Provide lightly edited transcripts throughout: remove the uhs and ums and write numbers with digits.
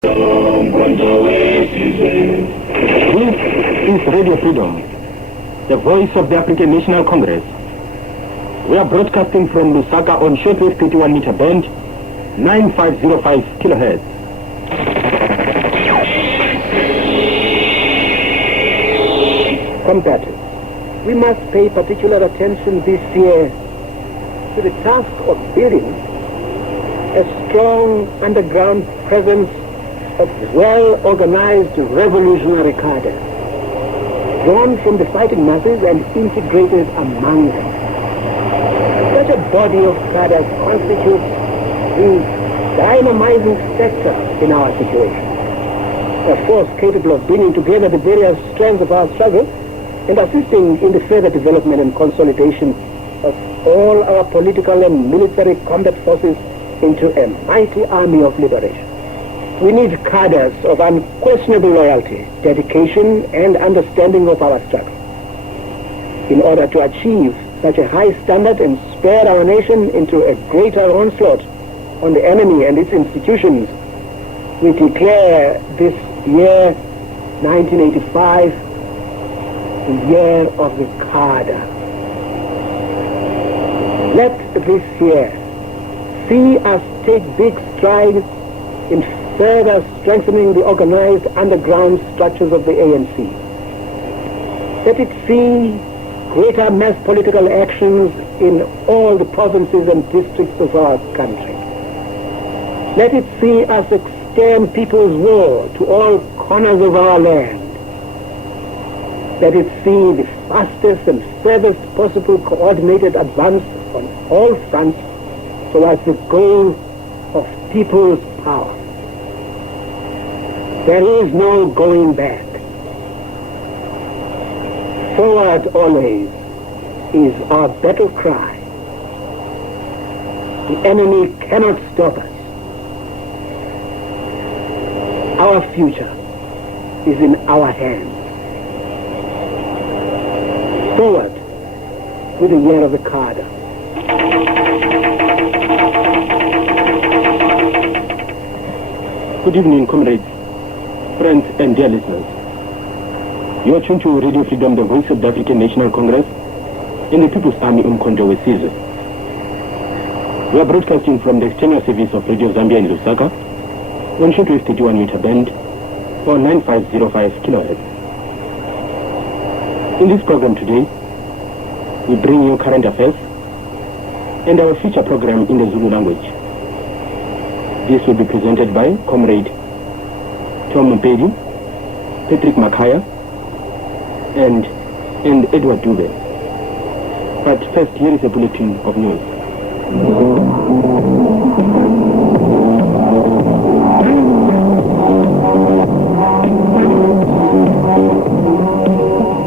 This is Radio Freedom, the voice of the African National Congress. We are broadcasting from Lusaka on shortwave 31 meter band, 9505 kilohertz. Combatants, we must pay particular attention this year to the task of building a strong underground presence of well-organized revolutionary cadres, drawn from the fighting masses and integrated among them. Such a body of cadres constitutes the dynamizing factor in our situation, a force capable of bringing together the various strands of our struggle and assisting in the further development and consolidation of all our political and military combat forces into a mighty army of liberation. We need cadres of unquestionable loyalty, dedication, and understanding of our struggle. In order to achieve such a high standard and spur our nation into a greater onslaught on the enemy and its institutions, we declare this year 1985 the year of the cadre. Let this year see us take big strides in further strengthening the organized underground structures of the ANC. Let it see greater mass political actions in all the provinces and districts of our country. Let it see us extend people's war to all corners of our land. Let it see the fastest and furthest possible coordinated advance on all fronts towards the goal of people's power. There is no going back. Forward always is our battle cry. The enemy cannot stop us. Our future is in our hands. Forward with the year of the cadre. Good evening, comrades, friends, and dear listeners. You are tuned to Radio Freedom, the voice of the African National Congress and the People's Army Umkhonto weSizwe. We are broadcasting from the external service of Radio Zambia in Lusaka on shortwave 31 meter band or 9505 kilohertz. In this program today, we bring you current affairs and our feature program in the Zulu language. This will be presented by Comrade Tom Mpedi, Patrick Makaya, and Edward Dube. But first, here is a bulletin of news.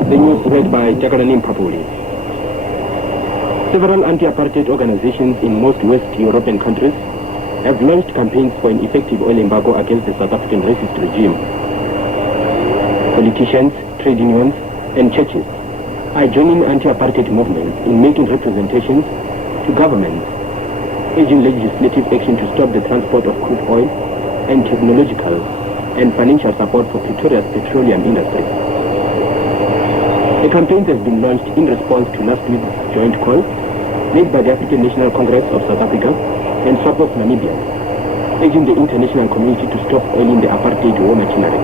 The news read by Jakananim Papuli. Several anti-apartheid organizations in most West European countries have launched campaigns for an effective oil embargo against the South African racist regime. Politicians, trade unions, and churches are joining anti-apartheid movements in making representations to governments, urging legislative action to stop the transport of crude oil and technological and financial support for Pretoria's petroleum industry. The campaign has been launched in response to last week's joint call made by the African National Congress of South Africa and SWAPO of Namibia, urging the international community to stop oiling the apartheid war machinery.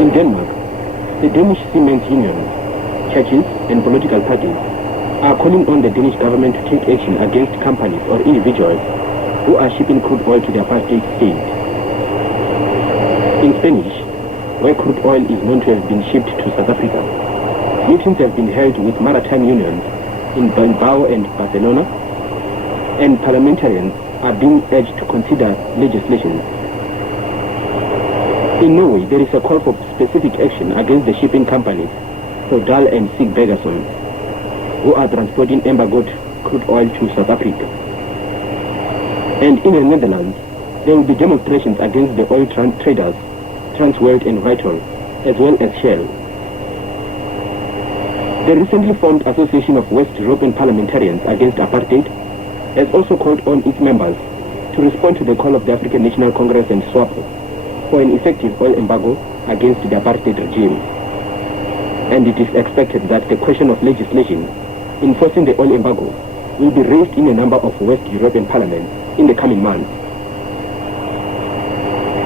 In Denmark, the Danish cement unions, churches, and political parties are calling on the Danish government to take action against companies or individuals who are shipping crude oil to the apartheid state. In Spanish, where crude oil is known to have been shipped to South Africa, meetings have been held with maritime unions in Bilbao and Barcelona, and parliamentarians are being urged to consider legislation. In Norway, there is a call for specific action against the shipping companies, Total and Sig Bergerson, who are transporting embargoed crude oil to South Africa. And in the Netherlands, there will be demonstrations against the oil traders, Transworld and Vital, as well as Shell. The recently formed Association of West European Parliamentarians Against Apartheid has also called on its members to respond to the call of the African National Congress and SWAPO for an effective oil embargo against the apartheid regime. And it is expected that the question of legislation enforcing the oil embargo will be raised in a number of West European parliaments in the coming months.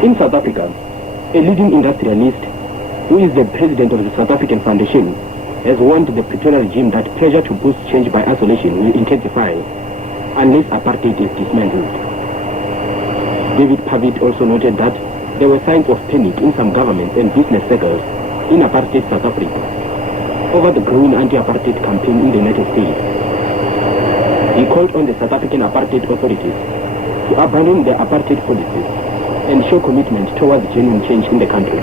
In South Africa, a leading industrialist who is the president of the South African Foundation has warned the Pretoria regime that pressure to boost change by isolation will intensify unless apartheid is dismantled. David Pavitt also noted that there were signs of panic in some governments and business circles in apartheid South Africa over the growing anti-apartheid campaign in the United States. He called on the South African apartheid authorities to abandon their apartheid policies and show commitment towards genuine change in the country.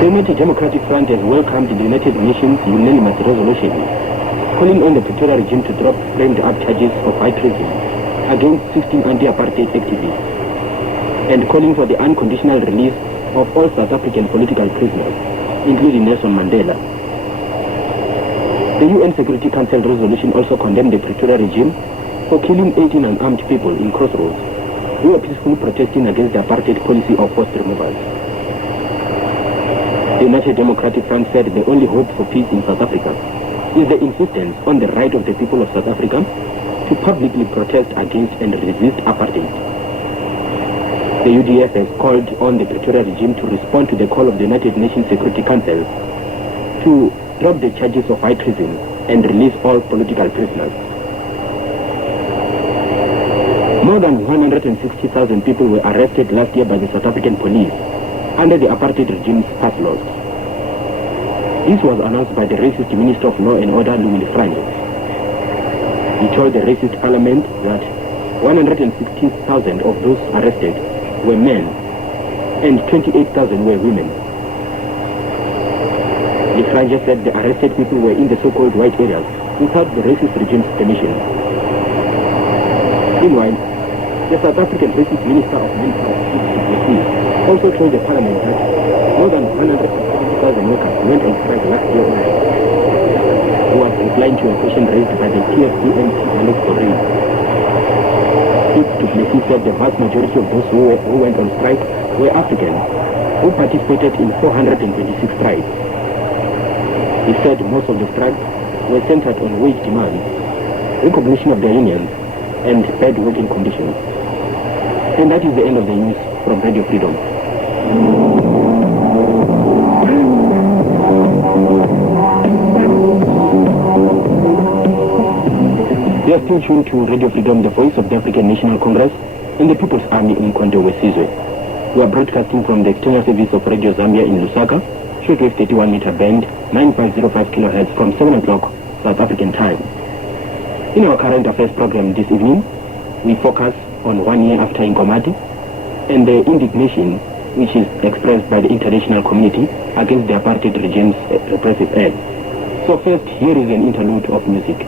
The United Democratic Front has welcomed the United Nations unanimous resolution calling on the Pretoria regime to drop framed-up charges of high treason against 16 anti-apartheid activists and calling for the unconditional release of all South African political prisoners, including Nelson Mandela. The UN Security Council resolution also condemned the Pretoria regime for killing 18 unarmed people in Crossroads who were peacefully protesting against the apartheid policy of forced removals. The United Democratic Front said the only hope for peace in South Africa is the insistence on the right of the people of South Africa to publicly protest against and resist apartheid. The UDF has called on the Pretoria regime to respond to the call of the United Nations Security Council to drop the charges of high treason and release all political prisoners. More than 160,000 people were arrested last year by the South African police under the apartheid regime's past laws. This was announced by the racist Minister of Law and Order, Louis Lefrange. He told the racist parliament that 160,000 of those arrested were men and 28,000 were women. Lefrange said the arrested people were in the so-called white areas without the racist regime's permission. Meanwhile, the South African racist Minister of Manpower also told the parliament that more than 170,000 workers went on strike last year only. He was replying to a question raised by the TFC ANC Alex Correa. Du Plessis said the vast majority of those who went on strike were Africans who participated in 426 strikes. He said most of the strikes were centered on wage demands, recognition of their unions, and bad working conditions. And that is the end of the news from Radio Freedom. You are still tuned to Radio Freedom, the voice of the African National Congress and the People's Army in Konto Wesizwe. We are broadcasting from the external service of Radio Zambia in Lusaka, shortwave 31 meter band, 9505 kHz from 7 o'clock South African time. In our current affairs program this evening, we focus on 1 year after Nkomati and the indignation which is expressed by the international community against the apartheid regime's repressive acts. So first, here is an interlude of music.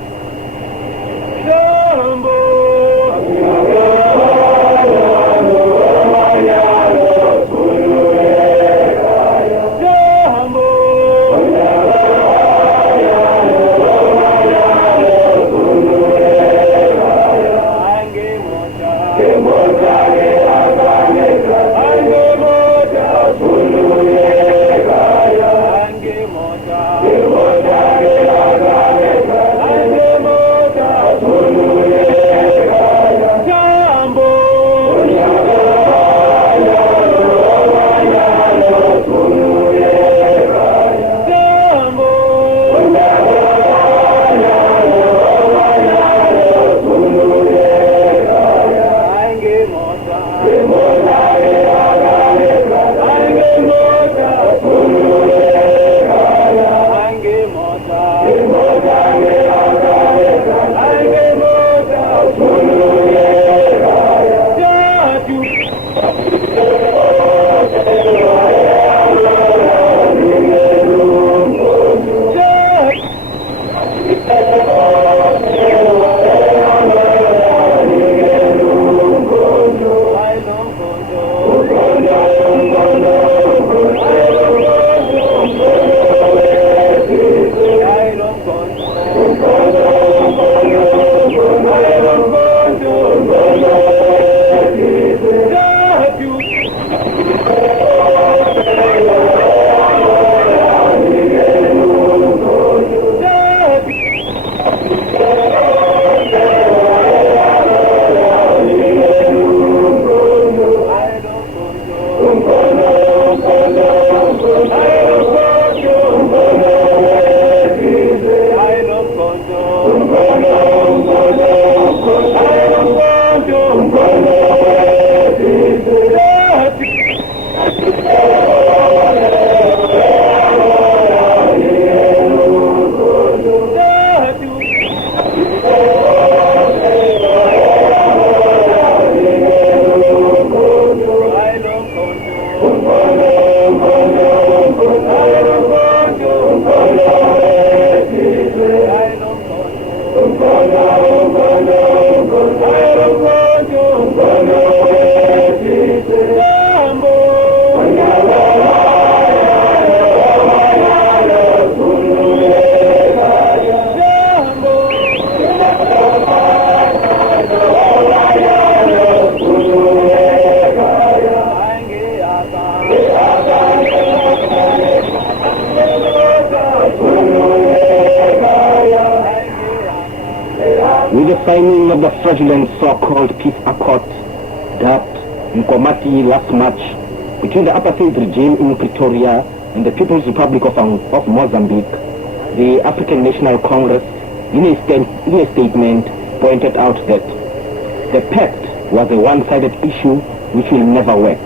signing of the fraudulent so-called peace accord that in Komati last March between the apartheid regime in Pretoria and the People's Republic of Mozambique, the African National Congress in a statement pointed out that the pact was a one-sided issue which will never work,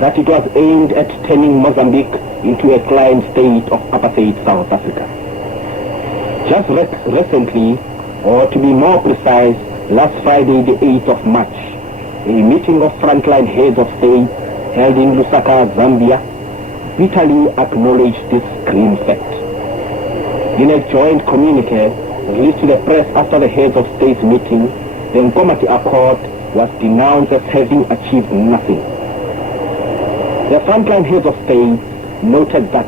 that it was aimed at turning Mozambique into a client state of apartheid South Africa. Just recently, or to be more precise, last Friday the 8th of March, a meeting of frontline heads of state held in Lusaka, Zambia, bitterly acknowledged this grim fact. In a joint communique released to the press after the heads of state meeting, the Nkomati Accord was denounced as having achieved nothing. The frontline heads of state noted that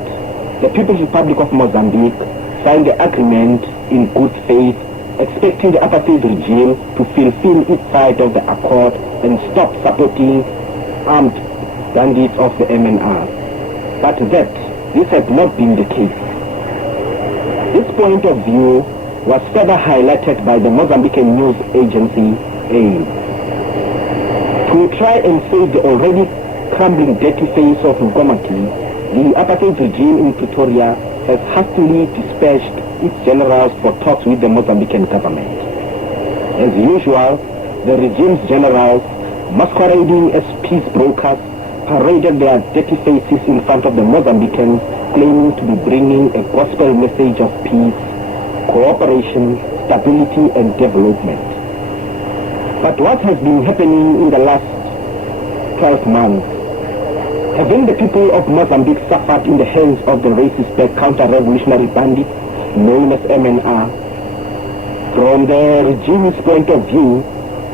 the People's Republic of Mozambique signed the agreement in good faith, expecting the apartheid regime to fulfill its side of the accord and stop supporting armed bandits of the MNR. But that this had not been the case. This point of view was further highlighted by the Mozambican news agency AIM. To try and save the already crumbling dirty face of Nkomati, the apartheid regime in Pretoria has hastily dispatched its generals for talks with the Mozambican government. As usual, the regime's generals, masquerading as peace brokers, paraded their dirty faces in front of the Mozambicans, claiming to be bringing a gospel message of peace, cooperation, stability and development. But what has been happening in the last 12 months? Haven't the people of Mozambique suffered in the hands of the racist counter-revolutionary bandits known as MNR? From the regime's point of view,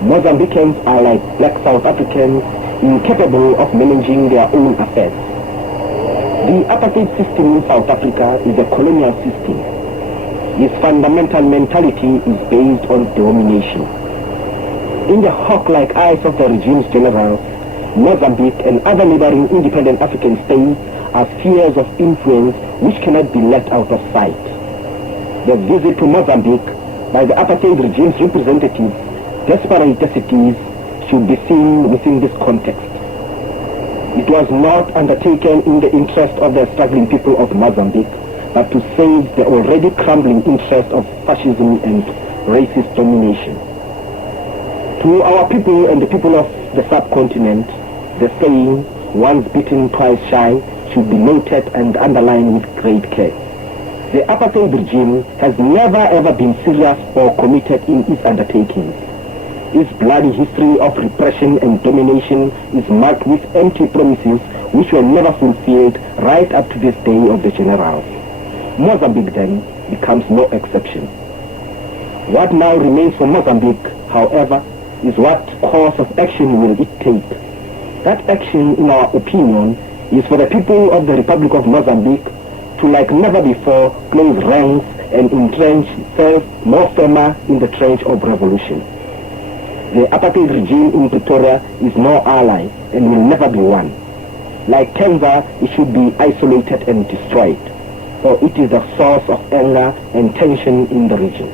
Mozambicans are like black South Africans, incapable of managing their own affairs. The apartheid system in South Africa is a colonial system. Its fundamental mentality is based on domination. In the hawk-like eyes of the regime's generals, Mozambique and other neighboring independent African states are spheres of influence which cannot be left out of sight. The visit to Mozambique by the apartheid regime's representatives, desperate as it is, should be seen within this context. It was not undertaken in the interest of the struggling people of Mozambique, but to save the already crumbling interest of fascism and racist domination. To our people and the people of the subcontinent, the saying, once bitten, twice shy, should be noted and underlined with great care. The apartheid regime has never ever been serious or committed in its undertakings. Its bloody history of repression and domination is marked with empty promises which were never fulfilled right up to this day of the generals. Mozambique then becomes no exception. What now remains for Mozambique, however, is what course of action will it take. That action, in our opinion, is for the people of the Republic of Mozambique to, like never before, close ranks and entrench itself more firmer in the trench of revolution. The apartheid regime in Pretoria is no ally and will never be one. Like cancer, it should be isolated and destroyed, for it is the source of anger and tension in the region.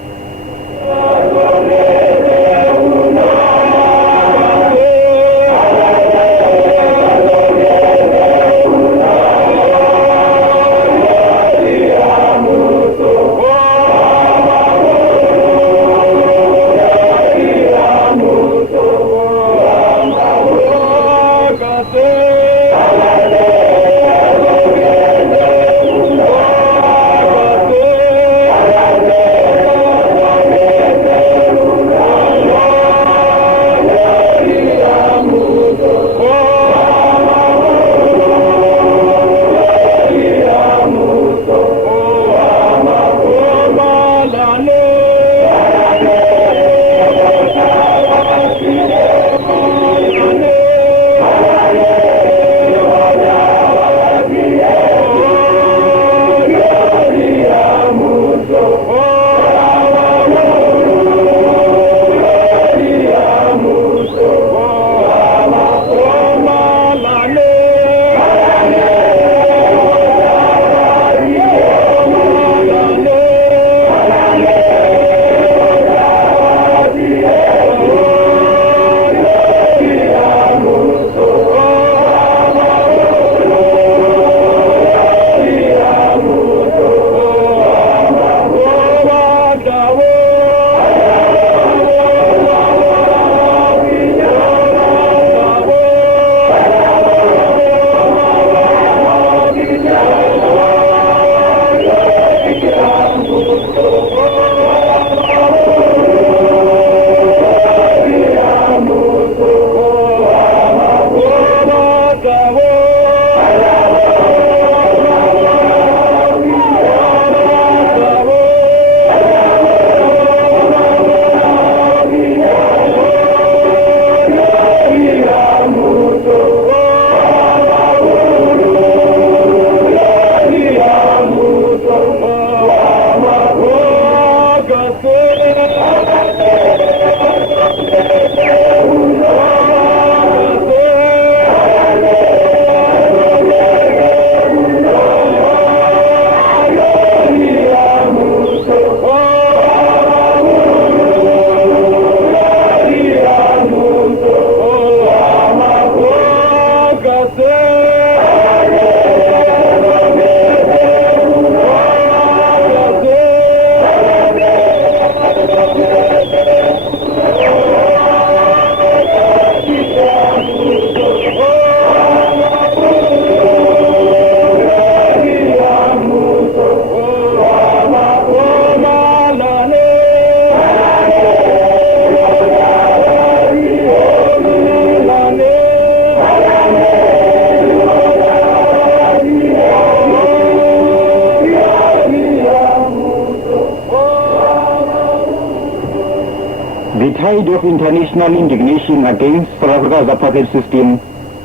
of international indignation against South Africa's apartheid system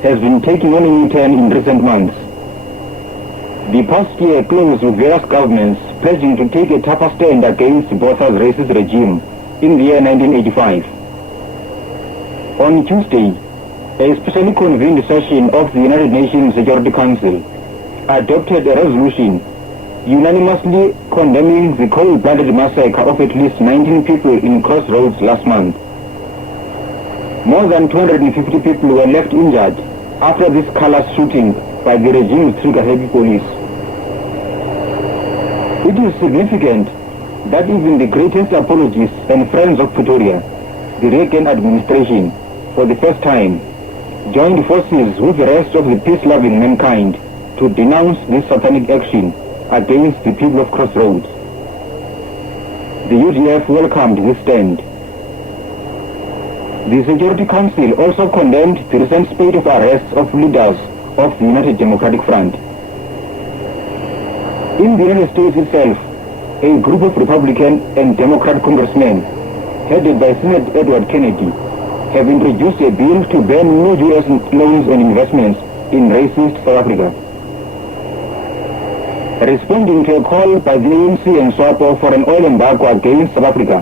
has been taking on a new turn in recent months. The past year closed with various governments pledging to take a tougher stand against Botha's racist regime in the year 1985. On Tuesday, a specially convened session of the United Nations Security Council adopted a resolution unanimously condemning the cold-blooded massacre of at least 19 people in Crossroads last month. More than 250 people were left injured after this callous shooting by the regime's trigger-happy police. It is significant that even the greatest apologists and friends of Pretoria, the Reagan administration, for the first time, joined forces with the rest of the peace-loving mankind to denounce this satanic action against the people of Crossroads. The UDF welcomed this stand. The Security Council also condemned the recent spate of arrests of leaders of the United Democratic Front. In the United States itself, a group of Republican and Democrat congressmen, headed by Senator Edward Kennedy, have introduced a bill to ban new U.S. loans and investments in racist South Africa. Responding to a call by the ANC and SWAPO for an oil embargo against South Africa,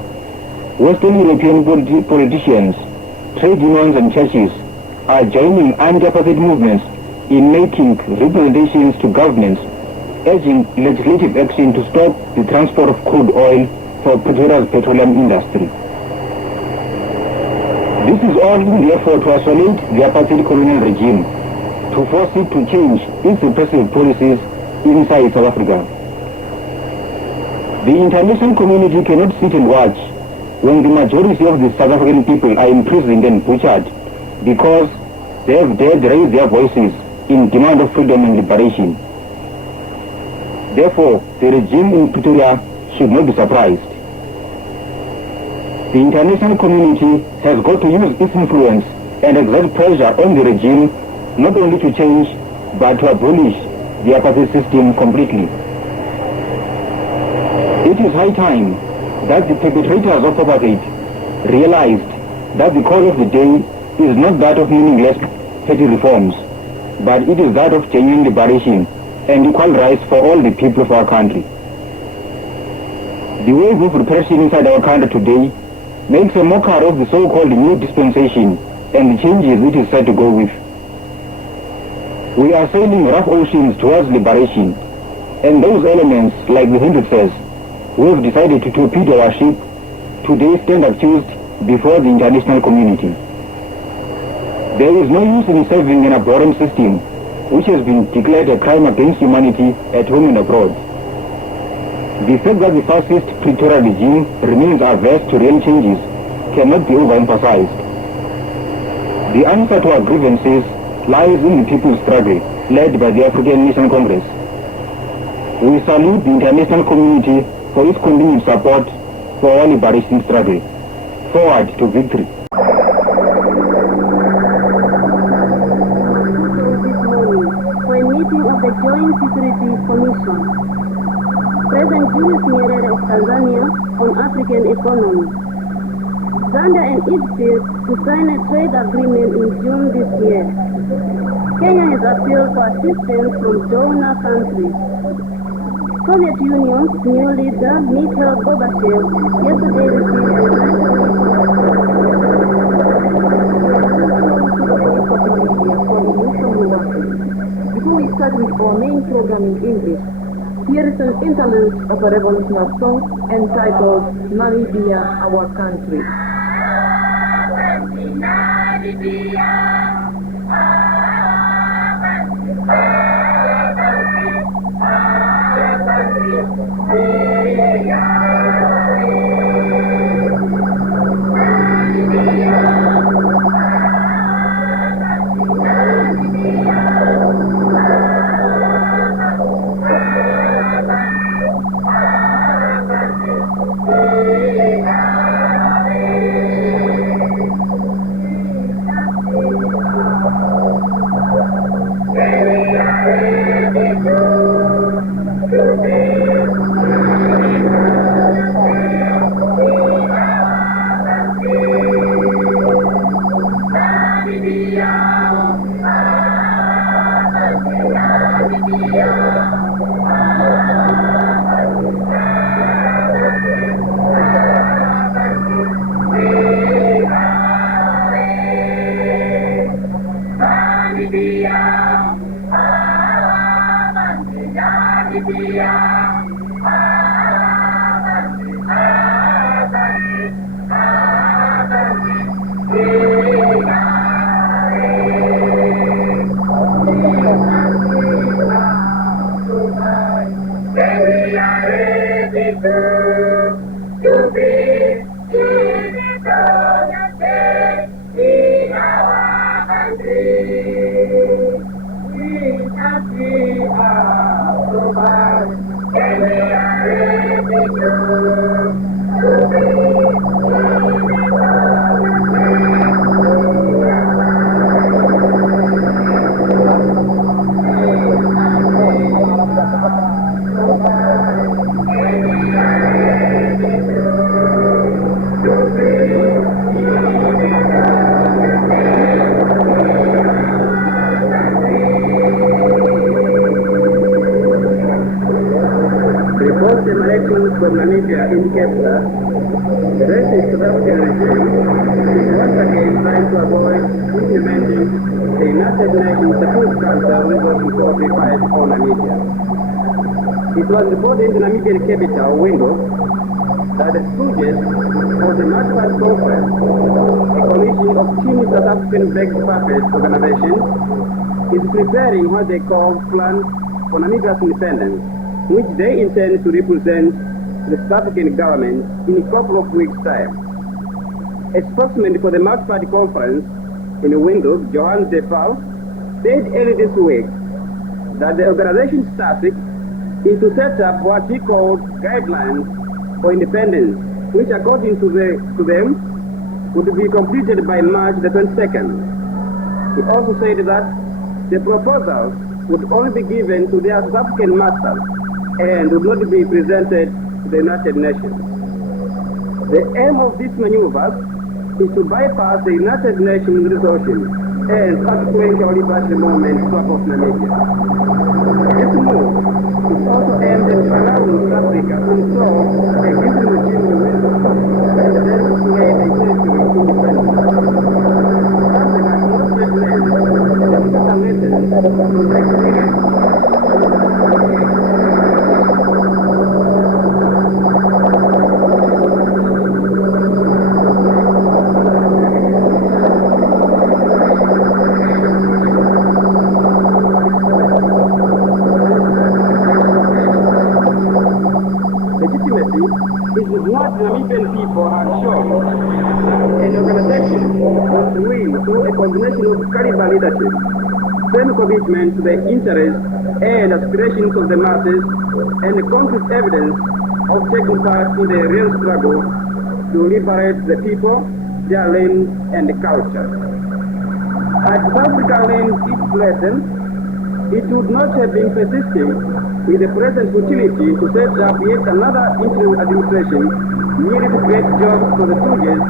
Western European politicians, trade unions and churches are joining anti-apartheid movements in making representations to governments urging legislative action to stop the transport of crude oil for Pretoria's petroleum industry. This is all in the effort to isolate the apartheid colonial regime, to force it to change its repressive policies inside South Africa. The international community cannot sit and watch when the majority of the South African people are imprisoned and butchered because they have dared raise their voices in demand of freedom and liberation. Therefore, the regime in Pretoria should not be surprised. The international community has got to use its influence and exert pressure on the regime not only to change but to abolish the apartheid system completely. It is high time that the perpetrators of apartheid realized that the call of the day is not that of meaningless petty reforms, but it is that of genuine liberation and equal rights for all the people of our country. The wave of repression inside our country today makes a mockery of the so-called new dispensation and the changes it is said to go with. We are sailing rough oceans towards liberation, and those elements, like the Hendrixes, who have decided to torpedo our ship, today stand accused before the international community. There is no use in serving an abhorrent system which has been declared a crime against humanity at home and abroad. The fact that the fascist Pretoria regime remains averse to real changes cannot be overemphasized. The answer to our grievances lies in the people's struggle led by the African National Congress. We salute the international community for its continued support for our liberation struggle. Forward to victory. Meeting of the Joint Security Commission, President Julius Nyerere of Tanzania on African economy. Zambia and Egypt to sign a trade agreement in June this year. Kenya has appealed for assistance from donor countries. Soviet Union's new leader, Mikhail Gorbachev, yesterday received a Before we start with our main program in English, here is an interlude of a revolutionary song entitled Namibia, Our Country. Reports emanating from Namibia indicate that the racist South African regime is once again trying to avoid implementing the United Nations Security Council Resolution 435 on Namibia. It was reported in the Namibian capital, Windhoek, that the stooges of the National Conference, a coalition of teeny South African-backed puppet organizations, is preparing what they call Plan for Namibia's Independence, which they intend to represent the South African government in a couple of weeks' time. A spokesman for the March Party Conference in Windhoek, Johan de Val, said earlier this week that the organization's task is to set up what he called guidelines for independence, which according to them would be completed by March the 22nd. He also said that the proposals would only be given to their South African masters and would not be presented to the United Nations. The aim of these maneuvers is to bypass the United Nations resolution and subsequently bash the movement SWAPO of Namibia. This move is also aimed at allowing South Africa to install a given regime in Windhoek and then create a territory independence. Something has not yet learned the important lessons from the experience. Namibian people have shown an organization must win through a combination of caliber leadership, firm commitment to the interests and aspirations of the masses, and the concrete evidence of taking part in the real struggle to liberate the people, their land, and the culture. Had South Africa learned its lesson, it would not have been persisting with the present futility to set up yet another interim administration needed to create jobs for the stooges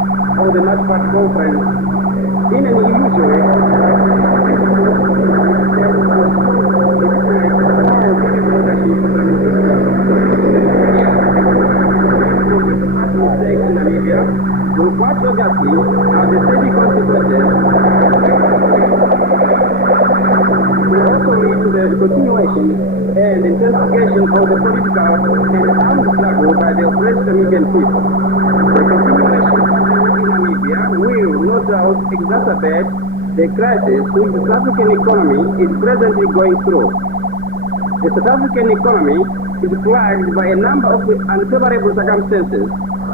of the March Party Conference in an illusory in Namibia will quite obviously have the steady consequences will also lead to the continuation and intensification of the political and armed struggle by the oppressed Namibian people. The continuation in Namibia will no doubt exacerbate the crisis which the South African economy is presently going through. The South African economy is plagued by a number of unfavorable circumstances,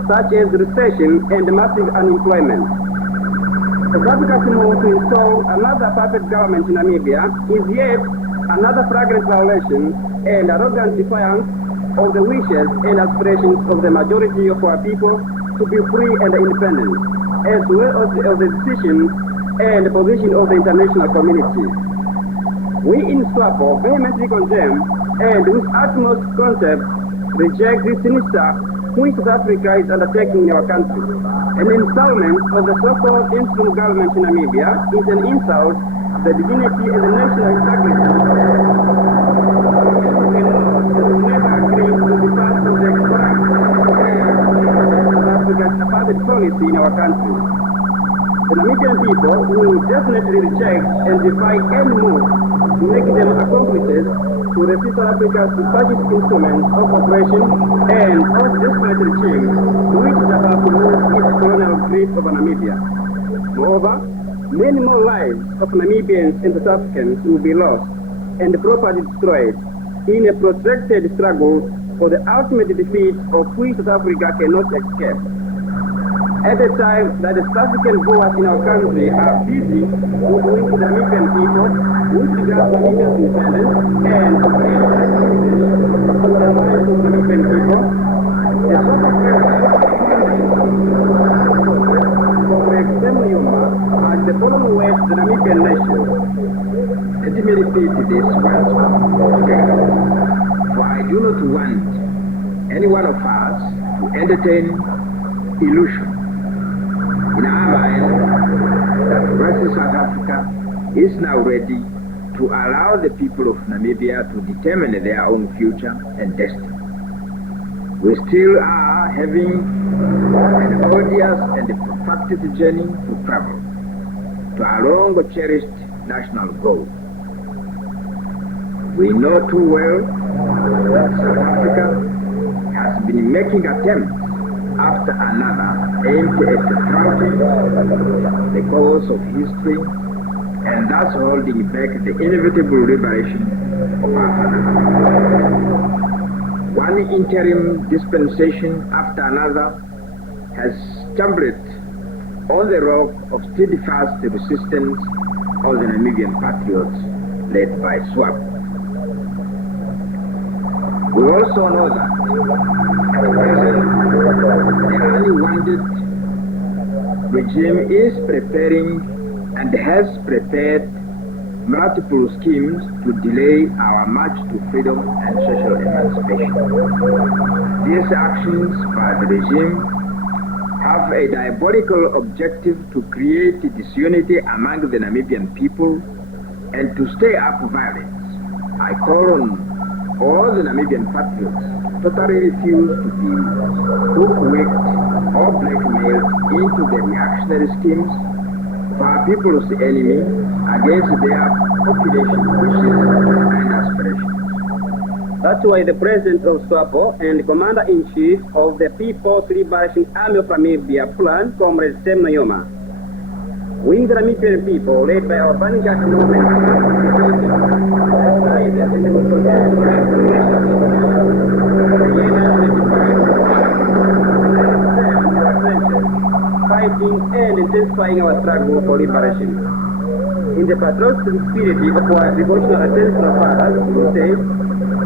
such as recession and massive unemployment. South Africa's move to install another puppet government in Namibia is yet another flagrant violation and arrogant defiance of the wishes and aspirations of the majority of our people to be free and independent, as well as of the decision and the position of the international community. We in SWAPO vehemently condemn and with utmost contempt reject this sinister which South Africa is undertaking in our country. An installment of the so-called interim government in Namibia is an insult to the dignity and the national integrity. We never agreed to be part of the extract South Africa's apartheid policy in our country. The Namibian people will definitely reject and defy any move to make them accomplices to resist South Africa's fascist instruments of oppression and of desperate regime which is about to move its colonial grip over Namibia. Moreover, many more lives of Namibians and South Africans will be lost and property destroyed in a protracted struggle for the ultimate defeat of which South Africa cannot escape. At a time that the South African goers in our country are busy with the Namibian people, with regard to Namibia's independence and the rights of the Namibian people, a sort of as the following words the Namibian nation. Let me repeat this once more, for I do not want any one of us to entertain illusion in our mind that Western South Africa is now ready to allow the people of Namibia to determine their own future and destiny. We still are having an odious and protracted journey to travel to our long-cherished national goal. We know too well that South Africa has been making attempts after another aimed at thwarting the course of history and thus holding back the inevitable liberation of Africa. One interim dispensation after another has stumbled on the rock of steadfast resistance of the Namibian patriots led by SWAPO. We also know that at present the unwanted regime is preparing and has prepared multiple schemes to delay our march to freedom and social emancipation. These actions by the regime have a diabolical objective to create disunity among the Namibian people and to stir up violence. I call on all the Namibian patriots totally refuse to be hoodwinked or blackmailed into the reactionary schemes of our people's enemy against their population wishes and aspirations. That's why the President of SWAPO and Commander-in-Chief of the People's Liberation Army of Namibia plan, Comrade Sam Nujoma. We, the Namibian people, led by our vanguard movement, fighting and intensifying our struggle for liberation. In the patriotic spirit of our devotional attention of fathers, we say,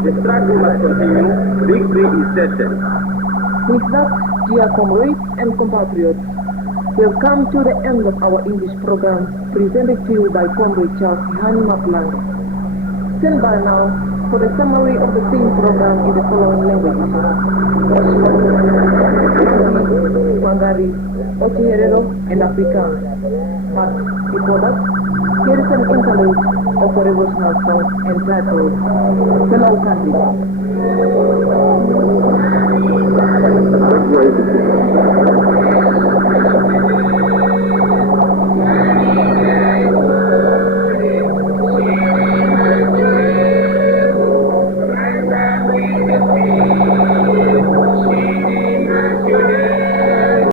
the struggle must continue, victory is certain. With that, dear comrades and compatriots, we have come to the end of our English program, presented to you by Comrade Charles Hani Maplanga. Stand by now for the summary of the same program in the following languages: Mangari, Ochiherero, and Afrikaans. But before that, here is an interlude of a devotional song entitled Fellow Countrymen.